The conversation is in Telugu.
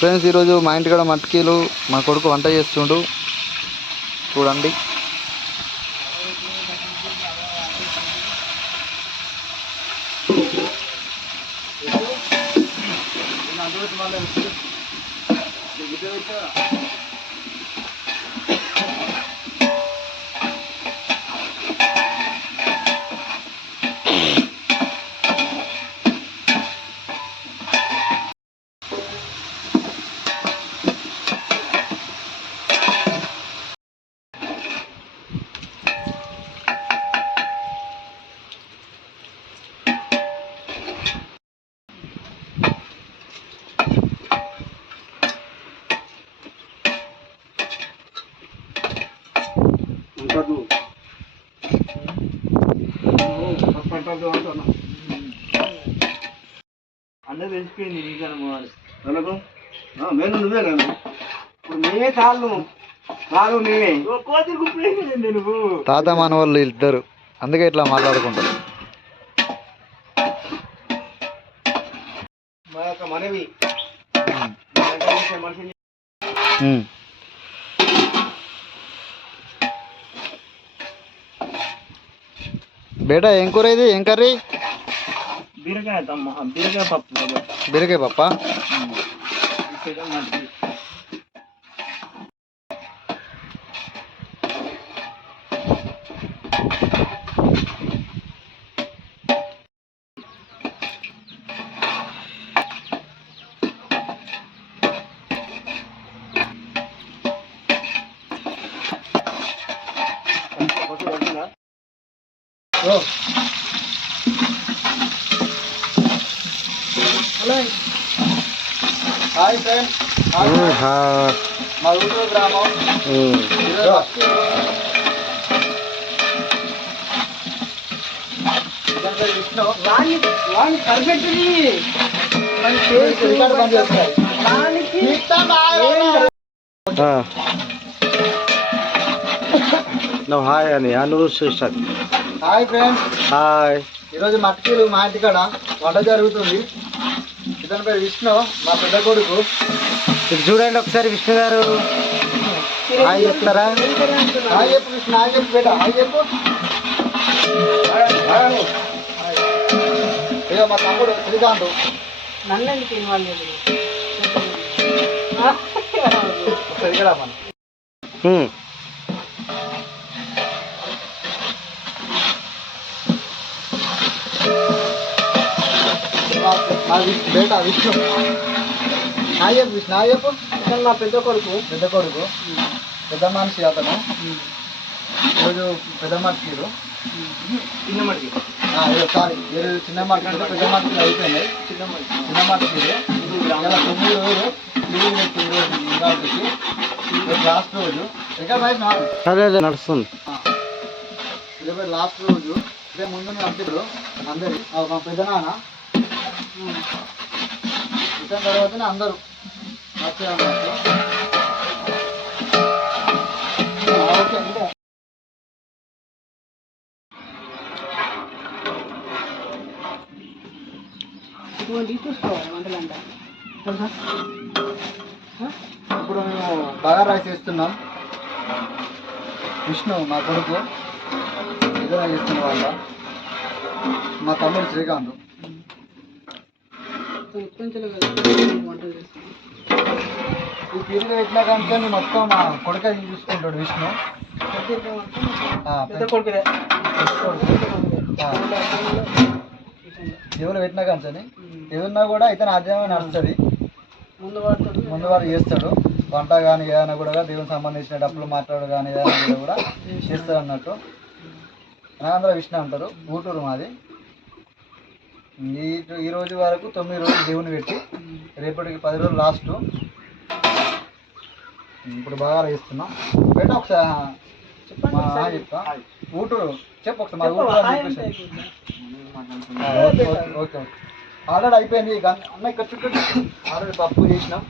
ఫ్రెండ్స్ ఈరోజు మా ఇంటికాడ మట్కీలు మా కొడుకు వంట చేస్తుండు చూడండి. అందరూ తెలిసిపోయింది నీకు మేము నువ్వే కదా ఇప్పుడు మేమే చాలు మేమే కోతి గుప్పేసింది నువ్వు తాత మనవాళ్ళు ఇద్దరు, అందుకే ఇట్లా మాట్లాడుకుంటారు. మా యొక్క మనవి మనిషిని బేటా ఏం కూర ఇది, ఏం కర్రీ? బీరకాయ బీరకాయ పప్పు. బీరకాయ పప్పా? హాయ్ ఫ్రెండ్స్, మా ఊరు గ్రామం హాయ్ అని అనురు. Hi friends, hi. ఈరోజు మట్కీలు మా ఇంటికాడ వంట జరుగుతుంది. ఇతని పేరు విష్ణు, మా పెద్ద కొడుకు. ఇది చూడండి ఒకసారి, విష్ణు గారు హాయ్ చెప్తారా? హాయ్ చెప్పు విష్ణు, హాయ్ చెప్పు బేట, హాయ్ చెప్పు. ఇక మా తమ్ముడు శ్రీకాంత్. ఇక్కడ మన బేట విష్ణు, హాయ్ చెప్పు విష్ణు, హాయ్ చెప్పు. మా పెద్ద కొడుకు పెద్ద మనిషి అతను. ఈరోజు పెద్ద మట్కీలు, చిన్న మట్కీలు సారీ, ఈరోజు చిన్న మట్కీలు పెద్ద మట్కీలు అయిపోయినాయి. చిన్న మట్కీలు ఇలా 9 రోజులు లీవ్ పెట్టింది. రోజు లాస్ట్ రోజు ఎక్కడ నడుస్తుంది. ఇదే లాస్ట్ రోజు. ఇదే ముందు అప్పుడు అందరి మా పెద్ద నాన్న ఇతని తర్వాతనే అందరూ వచ్చారు. ఓకే అంటే ఇప్పుడు మేము బగారా రైస్ చేస్తున్నాం. విష్ణు మా కొడుకు ఏదైనా చేస్తున్న వాళ్ళ, మా తమ్ముడు శ్రీకాంత్. ఈ పీరియడ్ పెట్టినా కంటే మొత్తం మా కొడుకే చూసుకుంటాడు విష్ణు. దేవులు పెట్టినా కంటే ఏదన్నా కూడా ఇతను ఆద్యమే నడుస్తుంది. ముందు వాడు చేస్తాడు వంట కానీ ఏదైనా కూడా దేవునికి సంబంధించిన డబ్బులు మాట్లాడు కానీ ఏదైనా కూడా చేస్తాడు అన్నట్టు. నాగంధ్ర విష్ణు అంటారు, ఊటూరు మాది. ఈ రోజు వరకు 9 రోజులు దేవుని పెట్టి రేపటికి 10 రోజులు లాస్ట్. ఇప్పుడు బాగా ఇస్తున్నాం. బయట ఒకసారి చెప్తా, ఊటూరు చెప్పు ఒకసారి. మా ఊటూరు ఓకే ఓకే ఆల్రెడీ అయిపోయింది. అన్న ఇక్కడ చుట్టూ ఆల్రెడీ పప్పు చేసినాం.